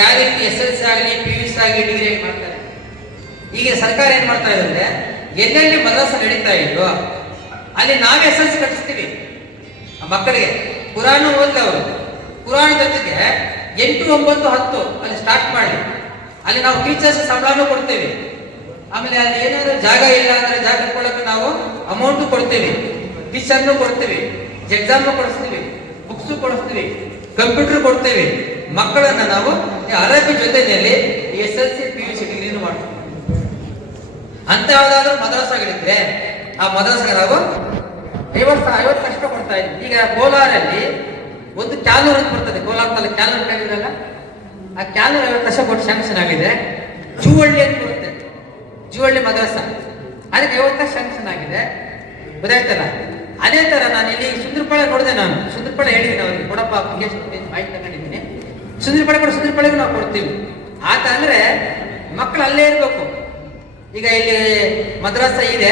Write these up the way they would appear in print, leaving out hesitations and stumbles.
ಯಾವ ರೀತಿ SLC ಆಗಲಿ PUC ಆಗಲಿ ಡಿಗ್ರಿ ಮಾಡ್ತಾರೆ. ಈಗ ಸರ್ಕಾರ ಏನ್ ಮಾಡ್ತಾ ಇದೆ ಅಂದ್ರೆ ಎಲ್ಲೆಲ್ಲಿ ಮದ್ರಸ ನಡೀತಾ ಇಲ್ವೋ ಅಲ್ಲಿ ನಾವೇ SLC ಕಟ್ಟಿಸ್ತೀವಿ ಆ ಮಕ್ಕಳಿಗೆ. ಕುರಾನ್ ಓದಿದವರು ಕುರಾನ್ ಜೊತೆಗೆ 8, 9, 10 ಅಲ್ಲಿ ಸ್ಟಾರ್ಟ್ ಮಾಡಿ ಅಲ್ಲಿ ನಾವು ಟೀಚರ್ಸ್ ಸಂಬಳನೂ ಕೊಡ್ತೇವೆ. ಆಮೇಲೆ ಅಲ್ಲಿ ಏನಾದ್ರು ಜಾಗ ಇಲ್ಲ ಅಂದ್ರೆ ಜಾಗ ಕೊಡಕ್ಕೆ ನಾವು ಅಮೌಂಟ್ ಕೊಡ್ತೇವೆ, ಟೀಚರ್ನು ಕೊಡ್ತೇವೆ, ಎಕ್ಸಾಮ್ ಕೊಡಿಸ್ತೀವಿ, ಬುಕ್ಸ್ ಕೊಡಿಸ್ತೀವಿ, ಕಂಪ್ಯೂಟರ್ ಕೊಡ್ತೇವೆ. ಮಕ್ಕಳನ್ನ ನಾವು ಅರಬಿ ಜೊತೆಯಲ್ಲಿ SLC PUC ಡಿಗ್ರಿನೂ ಮಾಡ್ತೀವಿ. ಅಂತ ಯಾವ್ದಾದ್ರು ಮದ್ರಸಾಗಳಿದ್ರೆ ಆ ಮದ್ರಸಾಗೆ ನಾವು 50 ಲಕ್ಷ ಕೊಡ್ತಾ ಇದ್ವಿ. ಈಗ ಕೋಲಾರಲ್ಲಿ ಒಂದು ಕ್ಯಾನೂರ್ ಅಂತ ಬರ್ತದೆ, ಕೋಲಾರ ತಾಲೂಕು ಕ್ಯಾನೂರ್ ಕೇಳಿದ್ರಲ್ಲ, ಆ ಕ್ಯಾನೂರ್ 50 ಲಕ್ಷ ಕೊಟ್ಟು ಶಾಂಕ್ಷನ್ ಆಗಿದೆ. ಜೂವಳ್ಳಿ ಅಂತ ಬರುತ್ತೆ, ಜೂವಳ್ಳಿ ಮದ್ರಸ, ಅದಕ್ಕೆ 50 ಲಕ್ಷ ಶಾಂಕ್ಷನ್ ಆಗಿದೆ. ಗೊತ್ತಾಯ್ತಲ್ಲ? ಅದೇ ತರ ನಾನು ಇಲ್ಲಿ ಸುಂದರಪಾಳೆ ನೋಡಿದೆ, ನಾನು ಸುಂದರಪಾಳೆ ಹೇಳಿದ್ದೀನಿ ಅವ್ರಿಗೆ ಕೊಡಪ್ಪ ಅಪ್ಲಿಕೇಶನ್ ಮಾಹಿತಿ ತಗೊಂಡಿದ್ದೀನಿ. ಸುಂದರಪಾಳೆಗೂ ನಾವು ಕೊಡ್ತೀವಿ. ಆತ ಅಂದ್ರೆ ಮಕ್ಕಳು ಅಲ್ಲೇ ಇರ್ಬೇಕು. ಈಗ ಇಲ್ಲಿ ಮದ್ರಾಸ ಇದೆ,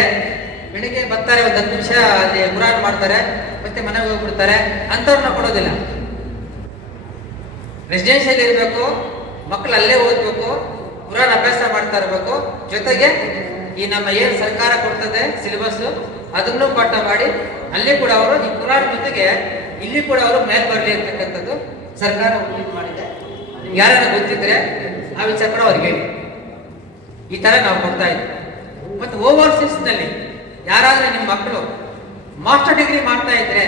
ಬೆಳಿಗ್ಗೆ ಬರ್ತಾರೆ, ಒಂದು 10 ನಿಮಿಷ ಅಲ್ಲಿ ಕುರಾನ್ ಮಾಡ್ತಾರೆ, ಮತ್ತೆ ಮನೆಗೆ ಹೋಗ್ಬಿಡ್ತಾರೆ. ಅಂಥವ್ರನ್ನ ಕೊಡೋದಿಲ್ಲ. ರೆಸಿಡೆನ್ಷಿಯಲ್ ಇರಬೇಕು, ಮಕ್ಕಳು ಅಲ್ಲೇ ಓದ್ಬೇಕು, ಕುರಾನ್ ಅಭ್ಯಾಸ ಮಾಡ್ತಾ ಇರ್ಬೇಕು. ಜೊತೆಗೆ ಈ ನಮ್ಮ ಏನ್ ಸರ್ಕಾರ ಕೊಡ್ತದೆ ಸಿಲೆಬಸ್ ಅದನ್ನು ಪಾಠ ಮಾಡಿ ಅಲ್ಲಿ ಕೂಡ ಅವರು ಈ ಕುರಾನ್ ಜೊತೆಗೆ ಇಲ್ಲಿ ಕೂಡ ಅವರು ಮೇಲ್ ಬರಲಿ ಅಂತಕ್ಕಂಥದ್ದು ಸರ್ಕಾರ ಉಲ್ಲೇಖ ಮಾಡಿದೆ. ಯಾರು ಗೊತ್ತಿದ್ರೆ ಆ ವಿಚಾರ ಕೂಡ ಅವ್ರಿಗೆ ಹೇಳಿ. ಈ ತರ ನಾವು ಕೊಡ್ತಾ ಇದ್ವಿ. ಮತ್ತು ಓವರ್ಸೀಸ್ ನಲ್ಲಿ ಯಾರಾದ್ರೂ ನಿಮ್ಮ ಮಕ್ಕಳು ಮಾಸ್ಟರ್ ಡಿಗ್ರಿ ಮಾಡ್ತಾ ಇದ್ರೆ,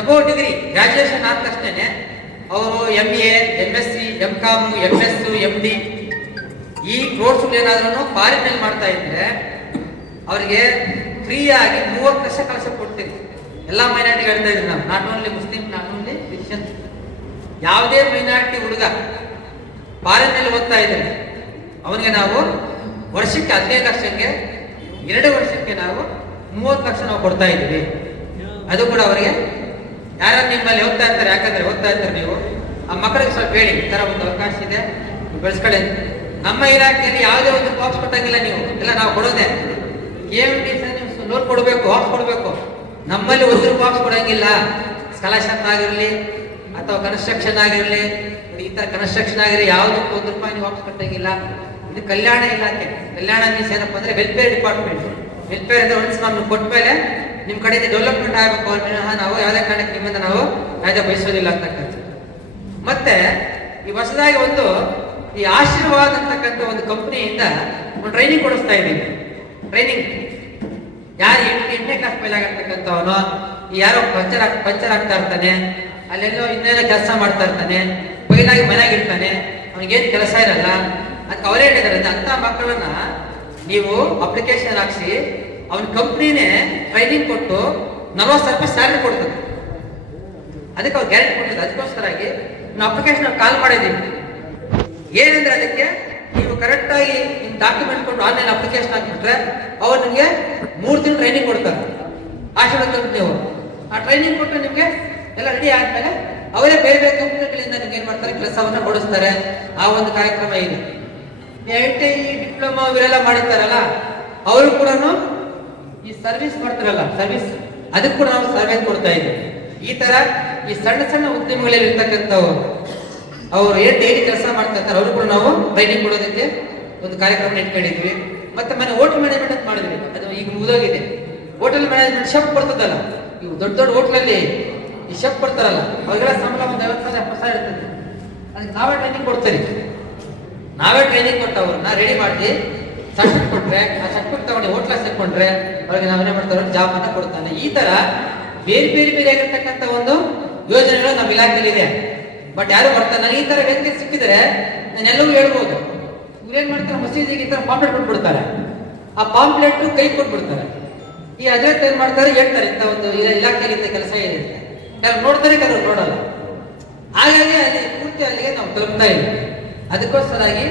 ಎಬೋ ಡಿಗ್ರಿ ಗ್ರಾಜುಯೇಷನ್ ಆದ ತಕ್ಷಣ ಅವರು MA, MSc, MCom, MS, MD ಈ ಕೋರ್ಸ್ ಏನಾದ್ರೂ ಫಾರಿನ್ ನಲ್ಲಿ ಮಾಡ್ತಾ ಇದ್ರೆ ಅವರಿಗೆ ಫ್ರೀ ಆಗಿ 30 ಲಕ್ಷ ಕಲಸ ಕೊಡ್ತೀವಿ. ಎಲ್ಲಾ ಮೈನಾರಿಟಿ ಹೇಳ್ತಾ ಇದ್ವಿ ನಾವು, not only Muslim, not only Christian. ಯಾವುದೇ ಮೈನಾರಿಟಿ ಹುಡುಗ ಫಾರಿನ್ ನಲ್ಲಿ ಓದ್ತಾ ಇದ್ರೆ ಅವನಿಗೆ ನಾವು ವರ್ಷಕ್ಕೆ 15 ಲಕ್ಷಕ್ಕೆ 2 ವರ್ಷಕ್ಕೆ ನಾವು 30 ಲಕ್ಷ ನಾವು ಕೊಡ್ತಾ ಇದ್ದೀವಿ. ಅದು ಕೂಡ ಅವರಿಗೆ ಯಾರು ನಿಮ್ಮಲ್ಲಿ ಓದ್ತಾ ಇರ್ತಾರೆ, ಯಾಕಂದ್ರೆ ಓದ್ತಾ ಇರ್ತಾರೆ ನೀವು ಆ ಮಕ್ಕಳಿಗೆ ಸ್ವಲ್ಪ ಹೇಳಿ, ಈ ತರ ಒಂದು ಅವಕಾಶ ಇದೆ, ಬೆಳೆಸ್ಕೊಳ್ಳಿ. ನಮ್ಮ ಇಲಾಖೆಯಲ್ಲಿ ಯಾವುದೇ ಒಂದು ಬಾಕ್ಸ್ ಕೊಟ್ಟಂಗಿಲ್ಲ, ನೀವು ಎಲ್ಲ ನಾವು ಕೊಡೋದೆ. KMT ನೀವು ಲೋನ್ ಕೊಡಬೇಕು, ಬಾಕ್ಸ್ ಕೊಡಬೇಕು. ನಮ್ಮಲ್ಲಿ ಒಂದು ಬಾಕ್ಸ್ ಕೊಡಂಗಿಲ್ಲ. ಸ್ಕಾಲರ್ಶಿಪ್ ಆಗಿರಲಿ ಅಥವಾ ಕನ್ಸ್ಟ್ರಕ್ಷನ್ ಆಗಿರಲಿ, ಈ ತರ ಕನ್ಸ್ಟ್ರಕ್ಷನ್ ಆಗಿರಲಿ ಯಾವುದಕ್ಕೂ ₹1 ನೀವು ವಾಪಸ್ ಕಟ್ಟಂಗಿಲ್ಲ. ಇದು ಕಲ್ಯಾಣ ಇಲಾಖೆ. ಕಲ್ಯಾಣ ಮೀನ್ಸ್ ಏನಪ್ಪ ಅಂದ್ರೆ ವೆಲ್ಫೇರ್ ಡಿಪಾರ್ಟ್ಮೆಂಟ್. ವೆಲ್ಫೇರ್ ಅಂದ್ರೆ ಒಂದು ನಾವು ಕೊಟ್ಟ ಮೇಲೆ ನಿಮ್ ಕಡೆಯಿಂದ ಡೆವಲಪ್ಮೆಂಟ್ ಆಗಬೇಕು. ಅವ್ರ ವಿನಃ ನಾವು ಯಾವುದೇ ಕಾರಣಕ್ಕೆ ನಿಮ್ಮಿಂದ ನಾವು ಕಾಯ್ದೆ ಬಯಸೋದಿಲ್ಲ ಅಂತಕ್ಕಂಥ. ಮತ್ತೆ ಈ ಹೊಸದಾಗಿ ಒಂದು ಈ ಆಶೀರ್ವಾದ ಅಂತಕ್ಕಂಥ ಒಂದು ಕಂಪನಿಯಿಂದ ಒಂದು ಟ್ರೈನಿಂಗ್ ಕೊಡಿಸ್ತಾ ಇದ್ದೀವಿ. ಟ್ರೈನಿಂಗ್ ಯಾರು 8ನೇ ಕ್ಲಾಸ್ ಫೇಲ್ ಆಗಿರ್ತಕ್ಕಂಥವನು, ಯಾರೋ ಪಂಚರ್ ಆಗ್ತಾ ಇರ್ತಾನೆ, ಅಲ್ಲೆಲ್ಲೋ ಇನ್ನೇನೋ ಕೆಲಸ ಮಾಡ್ತಾ ಇರ್ತಾನೆ, ಫೈಲಾಗಿ ಮನೆಯಾಗಿ ಇರ್ತಾನೆ, ಅವನಿಗೇನು ಕೆಲಸ ಇರಲ್ಲ, ಅದಕ್ಕೆ ಅವರೇ ಹೇಳಿದಾರೆ ಅಂತ ಮಕ್ಕಳನ್ನ ನೀವು ಅಪ್ಲಿಕೇಶನ್ ಹಾಕ್ಸಿ ಅವನ ಕಂಪ್ನಿನೇ ಟ್ರೈನಿಂಗ್ ಕೊಟ್ಟು 40,000 ಸ್ಯಾಲರಿ ಕೊಡ್ತದೆ. ಅದಕ್ಕೆ ಅವ್ರು ಗ್ಯಾರಂಟಿ ಕೊಡ್ತದೆ. ಅದಕ್ಕೋಸ್ಕರಾಗಿ ನಾವು ಅಪ್ಲಿಕೇಶನ್ ಕಾಲ್ ಮಾಡಿದ್ದೀವಿ. ಏನಂದ್ರೆ ಅದಕ್ಕೆ ನೀವು ಕರೆಕ್ಟ್ ಆಗಿ ಡಾಕ್ಯುಮೆಂಟ್ ಕೊಟ್ಟು ಆನ್ಲೈನ್ ಅಪ್ಲಿಕೇಶನ್ ಹಾಕ್ಬಿಟ್ರೆ ಅವ್ರು ನಿಮ್ಗೆ 3 ತಿಂಗಳು ಟ್ರೈನಿಂಗ್ ಕೊಡ್ತಾರೆ. ಆಶೀರ್ವಾದ ಕಂಪ್ನಿಯವರು ಆ ಟ್ರೈನಿಂಗ್ ಕೊಟ್ಟು ನಿಮ್ಗೆ ಎಲ್ಲ ರೆಡಿ ಆದ್ಮೇಲೆ ಅವರೇ ಬೇರೆ ಬೇರೆ ಕಂಪ್ನಿಗಳಿಂದ ನಿಮ್ಗೆ ಏನ್ ಮಾಡ್ತಾರೆ, ಕೆಲಸವನ್ನ ಕೊಡಿಸ್ತಾರೆ. ಆ ಒಂದು ಕಾರ್ಯಕ್ರಮ ಇದೆ. ITI ಡಿಪ್ಲೊಮಾ ಇವರೆಲ್ಲ ಮಾಡಿರ್ತಾರಲ್ಲ, ಅವರು ಕೂಡ ಈ ಸರ್ವಿಸ್ ಮಾಡ್ತಾರಲ್ಲ, ಸರ್ವಿಸ್ ಅದಕ್ಕೆ ಕೂಡ ನಾವು ಸರ್ವಿಸ್ ಕೊಡ್ತಾ ಇದ್ದೀವಿ. ಈ ತರ ಈ ಸಣ್ಣ ಸಣ್ಣ ಉದ್ಯಮಗಳಲ್ಲಿ ಇರ್ತಕ್ಕಂಥವ್ರು ಅವರು ಏನ್ ಡೈಲಿ ಕೆಲಸ ಮಾಡ್ತಾ ಇರ್ತಾರೆ ಅವರು ಕೂಡ ನಾವು ಟ್ರೈನಿಂಗ್ ಕೊಡೋದಕ್ಕೆ ಒಂದು ಕಾರ್ಯಕ್ರಮ ಇಟ್ಕೊಂಡಿದ್ವಿ. ಮತ್ತೆ ಮನೆ ಹೋಟೆಲ್ ಮ್ಯಾನೇಜ್ಮೆಂಟ್ ಅಂತ ಮಾಡಿದ್ವಿ. ಅದು ಈಗ ಮುಗಿದೋಗಿದೆ. ಹೋಟೆಲ್ ಮ್ಯಾನೇಜ್ಮೆಂಟ್ ಶೆಫ್ ಬರ್ತದಲ್ಲ, ಇವು ದೊಡ್ಡ ದೊಡ್ಡ ಹೋಟ್ಲಲ್ಲಿ ಈ ಶೆಫ್ ಬರ್ತಾರಲ್ಲ, ಅವ್ರಿಗೆಲ್ಲ ಸಂಬಳ ಒಂದು 50,000 70,000 ಇರ್ತದೆ. ಅದಕ್ಕೆ ನಾವೇ ಟ್ರೈನಿಂಗ್ ಕೊಡ್ತೀವಿ. ನಾವೇ ಟ್ರೈನಿಂಗ್ ಕೊಟ್ಟು ಅವ್ರನ್ನ ರೆಡಿ ಮಾಡಿ ಸರ್ಟಿಫಿಕೇಟ್ ಕೊಟ್ರೆ, ಆ ಸರ್ಟಿಫಿಕೇಟ್ ತಗೊಂಡು ಹೋಟ್ಲ ಸೇರ್ಕೊಂಡ್ರೆ ಅವ್ರಿಗೆ ನಾವೇನೇ ಮಾಡ್ತಾರೆ, ಜಾಬ್ ಅನ್ನ ಕೊಡ್ತಾನೆ. ಈ ತರ ಬೇರೆ ಬೇರೆ ಬೇರೆ ಆಗಿರ್ತಕ್ಕಂಥ ಒಂದು ಯೋಜನೆಗಳು ನಮ್ಮ ಇಲಾಖೆಯಲ್ಲಿ ಇದೆ. ಬಟ್ ಯಾರು ಬರ್ತಾರೆ, ನನಗೆ ಈ ತರ ವೇದಿಕೆ ಸಿಕ್ಕಿದ್ರೆ ನಾನು ಎಲ್ಲವೂ ಹೇಳ್ಬೋದು. ಇವ್ರೇನ್ ಮಾಡ್ತಾರೆ, ಮಸೀದಿಗೆ ಈ ತರ ಪಾಂಪ್ಲೆಟ್ ಕೊಟ್ಬಿಡ್ತಾರೆ. ಆ ಪಾಂಪ್ಲೆಟ್ ಕೈ ಕೊಟ್ಬಿಡ್ತಾರೆ. ಈ ಅಜರತ್ ಏನ್ ಮಾಡ್ತಾರೆ, ಹೇಳ್ತಾರೆ ಇಂಥ ಒಂದು ಇಲಾಖೆಯಲ್ಲಿ ಇಂಥ ಕೆಲಸ ಇದೆ ಅಂತ. ಯಾರು ನೋಡ್ತಾರೆ, ಕೆಲವರು ನೋಡಲ್ಲ. ಹಾಗಾಗಿ ಅಲ್ಲಿ ಪೂರ್ತಿ ಅಲ್ಲಿಗೆ ನಾವು ತಲುಪ್ತಾ ಇದ್ದೀವಿ. ಅದಕ್ಕೋಸ್ಕರಾಗಿ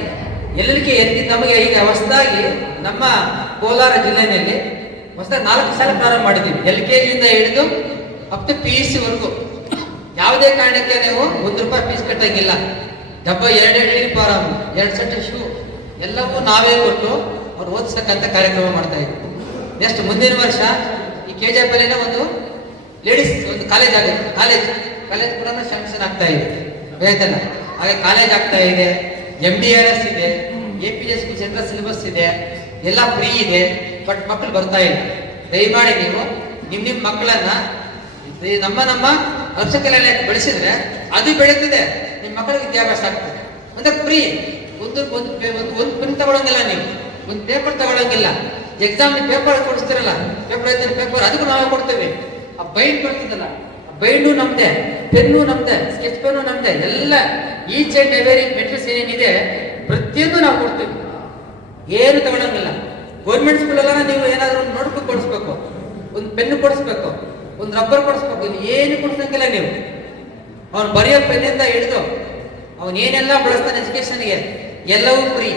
ಎಲ್ಲರಿಗೆ ನಮಗೆ ಈಗ ಹೊಸದಾಗಿ ನಮ್ಮ ಕೋಲಾರ ಜಿಲ್ಲೆಯಲ್ಲಿ ಹೊಸದಾಗಿ 4 ಶಾಲೆ ಪ್ರಾರಂಭ ಮಾಡಿದ್ದೀವಿ. LKG ಇಂದ ಹಿಡಿದು ಅಪ್ ಟು PUC ವರೆಗೂ. ಯಾವುದೇ ಕಾರಣಕ್ಕೆ ನೀವು ₹1 ಫೀಸ್ ಕಟ್ಟಂಗಿಲ್ಲ. ಡಬ್ಬ 2 ಯೂನಿಫಾರ್ಮ್, 2 ಸೆಟ್ ಶೂ ಎಲ್ಲವೂ ನಾವೇ ಕೊಟ್ಟು ಅವ್ರು ಓದಿಸ್ತಕ್ಕಂಥ ಕಾರ್ಯಕ್ರಮ ಮಾಡ್ತಾ ಇದ್ದೀವಿ. ನೆಕ್ಸ್ಟ್ ಮುಂದಿನ ವರ್ಷ ಈ KJP ಒಂದು ಲೇಡೀಸ್ ಒಂದು ಕಾಲೇಜ್ ಆಗುತ್ತೆ. ಕಾಲೇಜ್ ಕೂಡ ಶಾಂಕ್ಷನ್ ಆಗ್ತಾ ಇದೆ. ಆಯ್ತಲ್ಲ? ಹಾಗೆ ಕಾಲೇಜ್ ಆಗ್ತಾ ಇದೆ, MDRS ಇದೆ, APS ಸೆಂಟ್ರಲ್ ಸಿಲೆಬಸ್ ಇದೆ, ಎಲ್ಲ ಫ್ರೀ ಇದೆ. ಬಟ್ ಮಕ್ಕಳು ಬರ್ತಾ ಇಲ್ಲ. ದಯಮಾಡಿ ನೀವು ನಿಮ್ಮ ಮಕ್ಕಳನ್ನ ನಮ್ಮ ಅಕ್ಷಕಲೆಲ್ಲ ಬೆಳೆಸಿದ್ರೆ ಅದು ಬೆಳೀತದೆ, ನಿಮ್ಮ ಮಕ್ಕಳಿಗೆ ವಿದ್ಯಾಭ್ಯಾಸ ಆಗ್ತದೆ. ಅಂದ್ರೆ ಫ್ರೀ. ಒಂದು ಪೆನ್ ತಗೊಳಂಗಿಲ್ಲ, ನೀವು ಒಂದು ಪೇಪರ್ ತಗೊಳಂಗಿಲ್ಲ. ಎಕ್ಸಾಮ್ ಪೇಪರ್ ಕೊಡಿಸ್ತಿರಲ್ಲ, ಪೇಪರ್ ಅದಕ್ಕೂ ನಾವು ಕೊಡ್ತೇವೆ. ಆ ಬೈಂಡ್ ಬರ್ತದಲ್ಲ, ಬೈಂಡು ನಮ್ದೆ, ಪೆನ್ನು ನಮ್ದೆ, ಸ್ಕೆಚ್ ಪೆನ್ನು ನಮ್ದೆ, ಎಲ್ಲ ಈಚ್ ಅಂಡ್ ಎವರಿ ಮೆಟೀರಿಯಲ್ಸ್ ಏನೇನಿದೆ ಪ್ರತಿಯೊಂದು ನಾವು ಕೊಡ್ತೇವೆ. ಏನು ತಗೊಳಂಗಿಲ್ಲ. ಗೌರ್ಮೆಂಟ್ ಸ್ಕೂಲೆಲ್ಲ ನೀವು ಏನಾದ್ರು ಒಂದು ನೋಟ್ಬುಕ್ ಕೊಡಿಸ್ಬೇಕು, ಒಂದು ಪೆನ್ನು ಕೊಡಿಸ್ಬೇಕು, ಒಂದು ರಬ್ಬರ್ ಕೊಡಿಸ್ಬೇಕು, ಏನು ಕೊಡಿಸಂಗಿಲ್ಲ ನೀವು. ಅವನು ಬರೆಯೋ ಪೆನ್ನಿಂದ ಹಿಡಿದು ಅವನು ಏನೆಲ್ಲ ಬಳಸ್ತಾನೆ ಎಜುಕೇಶನ್ಗೆ ಎಲ್ಲವೂ ಫ್ರೀ.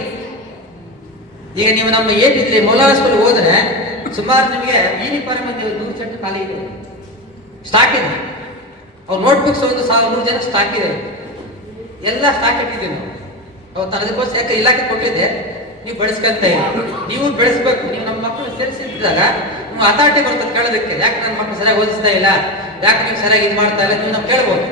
ಈಗ ನೀವು ನಮ್ಮ ಏನಿದ್ರೆ ಮೌಲಾನ ಸ್ಕೂಲ್ ಹೋದ್ರೆ ಸುಮಾರು ನಿಮಗೆ ಯೂನಿಫಾರ್ಮ್ 100 ಸೆಟ್ ಖಾಲಿ ಇದೆ, ಸ್ಟಾಕ್ ಇದೆ. ಅವ್ರು ನೋಟ್ಬುಕ್ಸ್ ಒಂದು 100 ಜನ ಸ್ಟಾಕ್ ಇದೆ, ಎಲ್ಲ ಸ್ಟಾಕ್ ಇಟ್ಟಿದ್ದೀವಿ ನಾವು. ಅವತ್ತು ಅದಕ್ಕೋಸ್ಕರ ಯಾಕೆ ಇಲಾಖೆ ಕೊಟ್ಟಿದ್ದೆ, ನೀವು ಬೆಳೆಸ್ಕೊಂತ ಇಲ್ಲ. ನೀವು ಬೆಳೆಸ್ಬೇಕು. ನೀವು ನಮ್ಮ ಮಕ್ಕಳು ಸೇರಿಸಿದಾಗ ನೀವು ಅಥಾರಿಟಿ ಬರ್ತದೆ ಕೇಳೋದಕ್ಕೆ, ಯಾಕೆ ನನ್ನ ಮಕ್ಕಳು ಸರಿಯಾಗಿ ಓದಿಸ್ತಾ ಇಲ್ಲ, ಯಾಕೆ ನೀವು ಸರಿಯಾಗಿ ಇದು ಮಾಡ್ತಾ ಇಲ್ಲ, ನೀವು ನಾವು ಕೇಳ್ಬೋದು.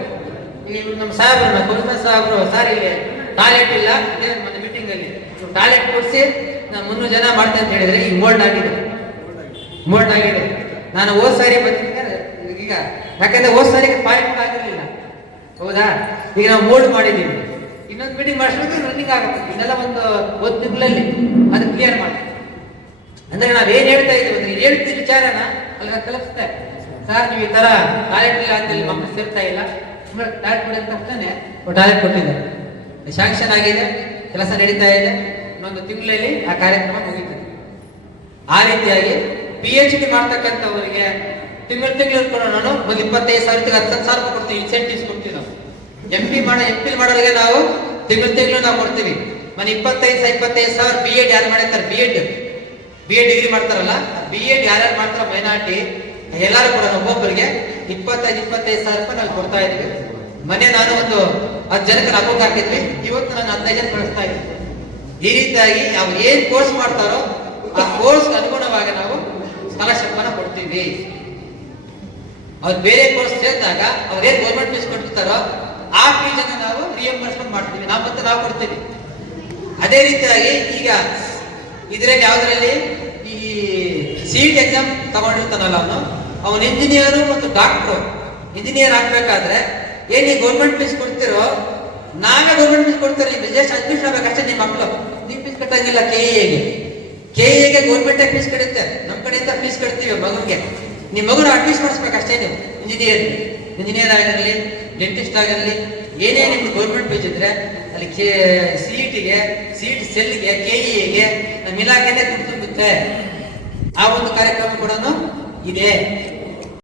ಈಗ ನಮ್ಮ ಸಾಹೇಬ್ರು ಕುಲುಮೆ ಸಾಹೇಬ್ರು, ಸರ್ ಇಲ್ಲಿ ಟಾಯ್ಲೆಟ್ ಇಲ್ಲ, ಇದೇ ಒಂದು ಮೀಟಿಂಗ್ ಅಲ್ಲಿ ಟಾಯ್ಲೆಟ್ ಕೊಡಿಸಿ ನಾನು 300 ಜನ ಮಾಡ್ತೇನೆ ಅಂತ ಹೇಳಿದ್ರೆ ಈಗ ಮೋಲ್ಡ್ ಆಗಿದೆ. ನಾನು ಹೋದ್ ಸಾರಿ ಬಂದಿದ್ದೆ ಈಗ, ಯಾಕಂದ್ರೆ ಹೋದ್ ಸಾರಿಗೆ ಪಾಯಿಂಟ್ ಆಗಿರ್ಲಿಲ್ಲ, ಹೌದಾ? ಈಗ ನಾವು ಮೋಲ್ಡ್ ಮಾಡಿದ್ದೀವಿ. ಇನ್ನೊಂದು ಮೀಟಿಂಗ್ ಮಾಡಿಸಿದ್ರೆ ರನ್ನಿಂಗ್ ಆಗುತ್ತೆ. ಇದೆಲ್ಲ ಒಂದು ತಿಂಗಳಲ್ಲಿ ಅದು ಕ್ಲಿಯರ್ ಮಾಡಿ. ಅಂದ್ರೆ ನಾವೇನ್ ಹೇಳ್ತಾ ಇದ್ದೀವಿ ಅಂದ್ರೆ ಹೇಳ್ತಿದ್ದ ವಿಚಾರನ ಅಲ್ಲಿ ತಲುಪಿಸ್ತಾ ಸರ್, ನೀವು ಈ ತರ ಟಾಯ್ಲೆಟ್ ಇಲ್ಲ ಅಂತ ಮಕ್ಕಳು ಸೇರ್ತಾ ಇಲ್ಲ, ಟಾಯ್ಲೆಟ್ ಕೊಡಿ ಅಂತ ತಕ್ಷಣ ಟಾಯ್ಲೆಟ್ ಕೊಟ್ಟಿದ್ದಾರೆ, ಶಾಂಕ್ಷನ್ ಆಗಿದೆ, ಕೆಲಸ ನಡೀತಾ ಇದೆ. ಇನ್ನೊಂದು ತಿಂಗಳಲ್ಲಿ ಆ ಕಾರ್ಯಕ್ರಮ ಮುಗಿತದೆ. ಆ ರೀತಿಯಾಗಿ PhD ಮಾಡ್ತಕ್ಕಂಥವರಿಗೆ ತಿಂಗಳು ಕೂಡ ನಾನು ಒಂದು 25,000 10,000 ರೂಪಾಯಿ ಕೊಡ್ತೀವಿ, ಇನ್ಸೆಂಟಿವ್ಸ್ ಕೊಡ್ತೀವಿ ನಾವು. MP ಮಾಡೋರಿಗೆ ನಾವು ತಿಂಗಳು ನಾವು ಕೊಡ್ತೀವಿ. ಮನೆ 25,000 B.Ed ಯಾರು ಮಾಡಿರ್ತಾರೆ, B.Ed ಡಿಗ್ರಿ ಮಾಡ್ತಾರಲ್ಲ, B.Ed ಯಾರ್ಯಾರು ಮಾಡ್ತಾರ ಮೈನಾರಿಟಿ ಎಲ್ಲರೂ ಕೂಡ ಒಬ್ಬೊಬ್ಬರಿಗೆ 25,000 ರೂಪಾಯಿ ನಾವು ಕೊಡ್ತಾ ಇದ್ವಿ. ಮನೆ ನಾನು ಒಂದು 10 ಜನಕ್ಕೆ ಲಾಭಕ್ಕೆ ಹಾಕಿದ್ವಿ, ಇವತ್ತು ನಾನು 15 ಜನ ಕಳಿಸ್ತಾ ಇದ್ವಿ. ಈ ರೀತಿಯಾಗಿ ಅವ್ರು ಏನ್ ಕೋರ್ಸ್ ಮಾಡ್ತಾರೋ ಆ ಕೋರ್ಸ್ ಅನುಗುಣವಾಗಿ ನಾವು ಸ್ಕಾಲರ್ಶಿಪ್ ಅನ್ನ ಕೊಡ್ತೀವಿ. ಅವ್ರು ಬೇರೆ ಕೋರ್ಸ್ ಸೇರಿದಾಗ ಅವ್ರೇನ್ ಗೌರ್ಮೆಂಟ್ ಫೀಸ್ ಕೊಟ್ಟಿರ್ತಾರೋ ಆ ಫೀಸ್ ಅನ್ನು ನಾವು ರಿಯಂಬರ್ಸ್ಮೆಂಟ್ ಮಾಡ್ತೀವಿ, ನಾವು ಕೊಡ್ತೀವಿ. ಅದೇ ರೀತಿಯಾಗಿ ಈಗ ಇದರಲ್ಲಿ ಯಾವ್ದ್ರಲ್ಲಿ ಈ CET ಎಕ್ಸಾಮ್ ತಗೊಂಡಿರ್ತಾನಲ್ಲ ಅವನು ಇಂಜಿನಿಯರು ಮತ್ತು ಡಾಕ್ಟ್ರು. ಇಂಜಿನಿಯರ್ ಆಗ್ಬೇಕಾದ್ರೆ ಏನ್ ನೀವು ಗೌರ್ಮೆಂಟ್ ಫೀಸ್ ಕೊಡ್ತಿರೋ ನಾವೇ ಗೌರ್ಮೆಂಟ್ ಫೀಸ್ ಕೊಡ್ತಾರೆ. ಜಸ್ಟ್ ಅಡ್ಮಿಷನ್ ಆಗ್ಬೇಕಷ್ಟೇ. ನಿಮ್ಮ ಮಕ್ಕಳು ನೀವು ಫೀಸ್ ಕಟ್ಟಂಗಿಲ್ಲ. KEಗೆ ಗೌರ್ಮೆಂಟ್ ಫೀಸ್ ಕಡುತ್ತೆ, ನಮ್ಮ ಕಡೆಯಿಂದ ಫೀಸ್ ಕಟ್ತೀವಿ ಮಗುಗೆ. ನಿಮ್ಮ ಮಗುನ ಅಡ್ಮಿಷನ್ ಮಾಡಿಸ್ಬೇಕಷ್ಟೇ ನೀವು. ಇಂಜಿನಿಯರ್ ಆಗಿರಲಿ, ಡೆಂಟಿಸ್ಟ್ ಆಗಿರಲಿ, ಏನೇ ನಿಮ್ಗೆ ಗೌರ್ಮೆಂಟ್ ಫೀಸ್ ಇದ್ರೆ ಅಲ್ಲಿ CETಗೆ, CET ಸೆಲ್ಗೆ, KEಗೆ ನಮ್ಮ ಇಲಾಖೆನೇ ದುಡ್ಡು ತುಂಬುತ್ತೆ. ಆ ಒಂದು ಕಾರ್ಯಕ್ರಮ ಕೂಡ ಇದೆ.